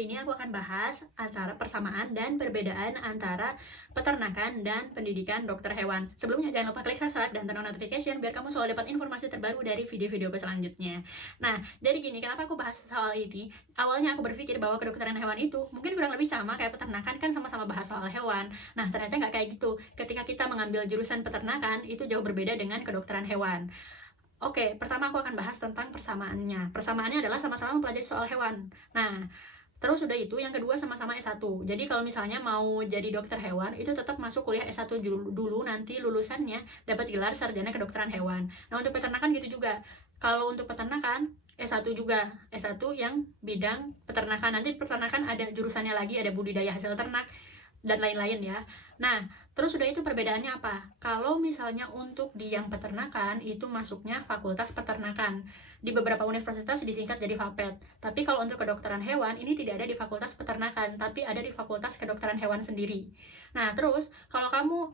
ini aku akan bahas antara persamaan dan perbedaan antara peternakan dan pendidikan dokter hewan. Sebelumnya jangan lupa klik subscribe dan turn on notification biar kamu selalu dapat informasi terbaru dari video-video selanjutnya. Nah, jadi gini, kenapa aku bahas soal ini? Awalnya aku berpikir bahwa kedokteran hewan itu mungkin kurang lebih sama kayak peternakan, kan sama-sama bahas soal hewan. Nah, ternyata nggak kayak gitu. Ketika kita mengambil jurusan peternakan, itu jauh berbeda dengan kedokteran hewan. Oke, pertama aku akan bahas tentang persamaannya. Persamaannya adalah sama-sama mempelajari soal hewan. Nah, terus udah itu, yang kedua sama-sama S1. Jadi kalau misalnya mau jadi dokter hewan, itu tetap masuk kuliah S1 dulu, nanti lulusannya dapat gelar sarjana kedokteran hewan. Nah, untuk peternakan gitu juga. Kalau untuk peternakan, S1 juga. S1 yang bidang peternakan. Nanti peternakan ada jurusannya lagi, ada budidaya hasil ternak, dan lain-lain ya. Nah, terus udah itu perbedaannya apa? Kalau misalnya untuk di yang peternakan, itu masuknya fakultas peternakan. Di beberapa universitas disingkat jadi FAPET. Tapi kalau untuk kedokteran hewan, ini tidak ada di fakultas peternakan, tapi ada di fakultas kedokteran hewan sendiri. Nah, terus kalau kamu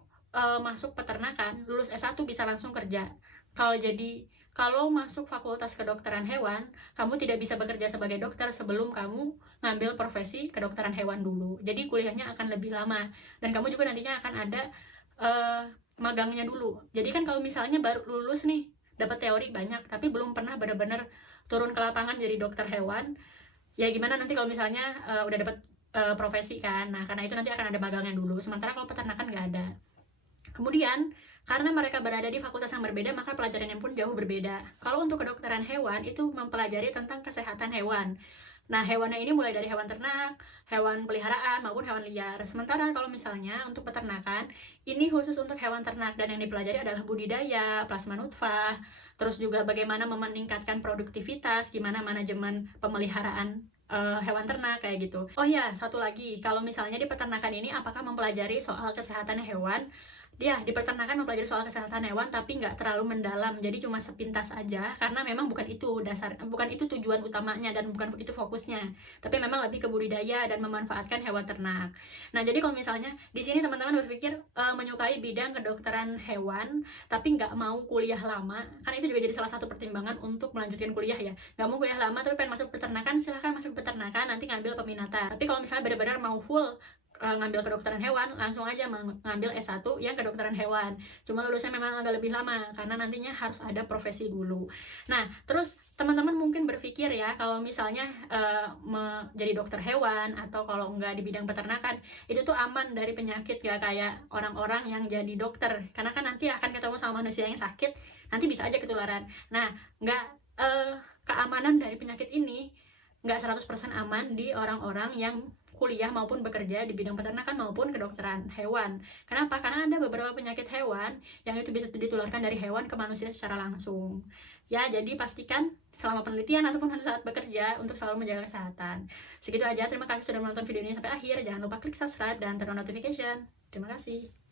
masuk peternakan, lulus S1 bisa langsung kerja. Kalau masuk fakultas kedokteran hewan, kamu tidak bisa bekerja sebagai dokter sebelum kamu ngambil profesi kedokteran hewan dulu. Jadi kuliahnya akan lebih lama. Dan kamu juga nantinya akan ada magangnya dulu. Jadi kan kalau misalnya baru lulus nih, dapat teori banyak, tapi belum pernah benar-benar turun ke lapangan jadi dokter hewan, ya gimana nanti kalau misalnya udah dapat profesi kan. Nah, karena itu nanti akan ada magangnya dulu. Sementara kalau peternakan nggak ada. Kemudian, karena mereka berada di fakultas yang berbeda, maka pelajarannya pun jauh berbeda. Kalau untuk kedokteran hewan, itu mempelajari tentang kesehatan hewan. Nah, hewannya ini mulai dari hewan ternak, hewan peliharaan, maupun hewan liar. Sementara kalau misalnya untuk peternakan, ini khusus untuk hewan ternak, dan yang dipelajari adalah budidaya, plasma nutfah, terus juga bagaimana meningkatkan produktivitas, gimana manajemen pemeliharaan hewan ternak, kayak gitu. Oh ya, satu lagi, kalau misalnya di peternakan ini apakah mempelajari soal kesehatan hewan? Dia di peternakan mempelajari soal kesehatan hewan, tapi nggak terlalu mendalam, jadi cuma sepintas aja, karena memang bukan itu tujuan utamanya dan bukan itu fokusnya, tapi memang lebih ke budidaya dan memanfaatkan hewan ternak. Nah, jadi kalau misalnya di sini teman-teman berpikir menyukai bidang kedokteran hewan, tapi nggak mau kuliah lama, kan itu juga jadi salah satu pertimbangan untuk melanjutkan kuliah ya. Nggak mau kuliah lama tapi pengen masuk peternakan, silahkan masuk peternakan, nanti ngambil peminatan. Tapi kalau misalnya benar-benar mau full ngambil kedokteran hewan, langsung aja mengambil S1 yang kedokteran hewan. Cuma lulusnya memang agak lebih lama, karena nantinya harus ada profesi dulu. Nah, terus teman-teman mungkin berpikir ya, kalau misalnya jadi dokter hewan, atau kalau nggak di bidang peternakan, itu tuh aman dari penyakit, gak kayak orang-orang yang jadi dokter. Karena kan nanti akan ketemu sama manusia yang sakit, nanti bisa aja ketularan. Nah, keamanan dari penyakit ini nggak 100% aman di orang-orang yang kuliah maupun bekerja di bidang peternakan maupun kedokteran hewan. Kenapa? Karena ada beberapa penyakit hewan yang itu bisa ditularkan dari hewan ke manusia secara langsung. Ya, jadi pastikan selama penelitian ataupun saat bekerja untuk selalu menjaga kesehatan. Segitu aja, terima kasih sudah menonton video ini sampai akhir. Jangan lupa klik subscribe dan turn on notification. Terima kasih.